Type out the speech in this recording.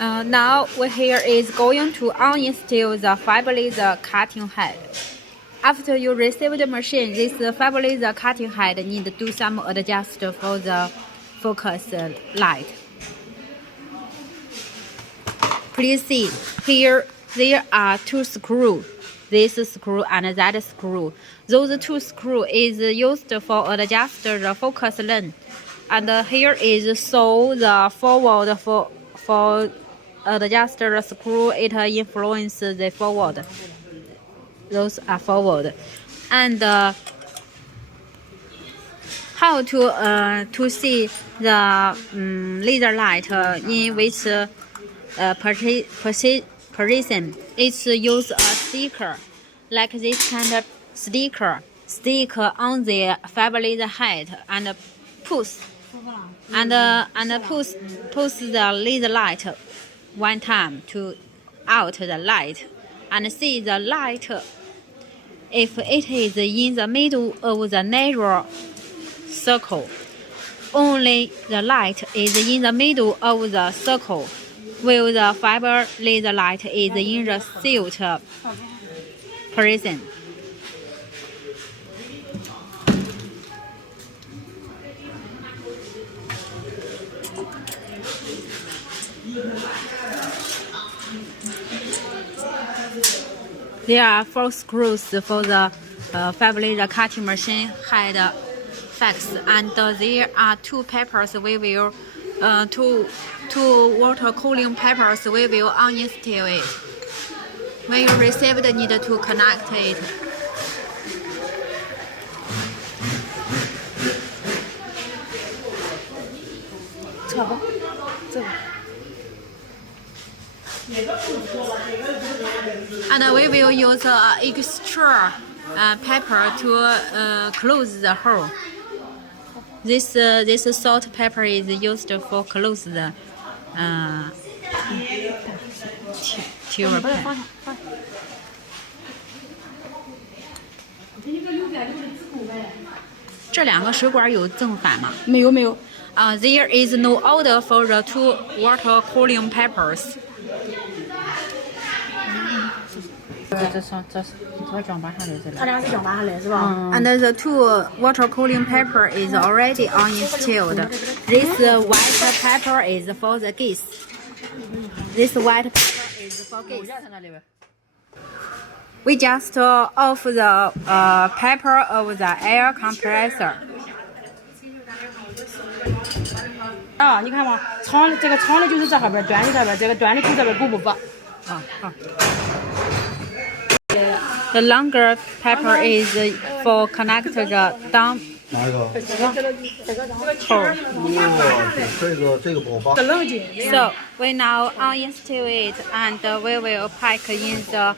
Now we here is going to uninstall the fiber laser cutting head. After you receive the machine, this fiber laser cutting head need to do some adjust for the focus light. Please see here there are two screws. This screw and that screw. Those two screws is used for adjust the focus length, and here is so the forward for adjust the screw. It influence the forward. Those are forward, and how to see the laser light in which position. It's use a sticker, like this kind of sticker, stick on the fiber laser head and push push the laser light one time to out the light and see the light. If it is in the middle of the narrow circle, only the light is in the middle of the circle, while the fiber laser light is in the tilt position. There are 4 screws for the fiber laser cutting machine head fix, and there are 2 papers we will two water cooling papers we will uninstall it. When you receive the need to connect it. And we will use extra paper to close the hole. This salt paper is used for close the tube pan.这2个水管有正反吗？没有。There is no order for the 2 water cooling papers. 它俩是装把下来是吧And the 2 water cooling paper is already uninstalled. This white paper is for the gas. This white paper is for gas. We just off the paper of the air compressor. 啊，你看嘛，这个长的就是这后边，短的这边，这个短的就这边补不。好。The longer paper is for connect the down. 哪一个？这个不好拔。So we now uninstall it and we will pack in the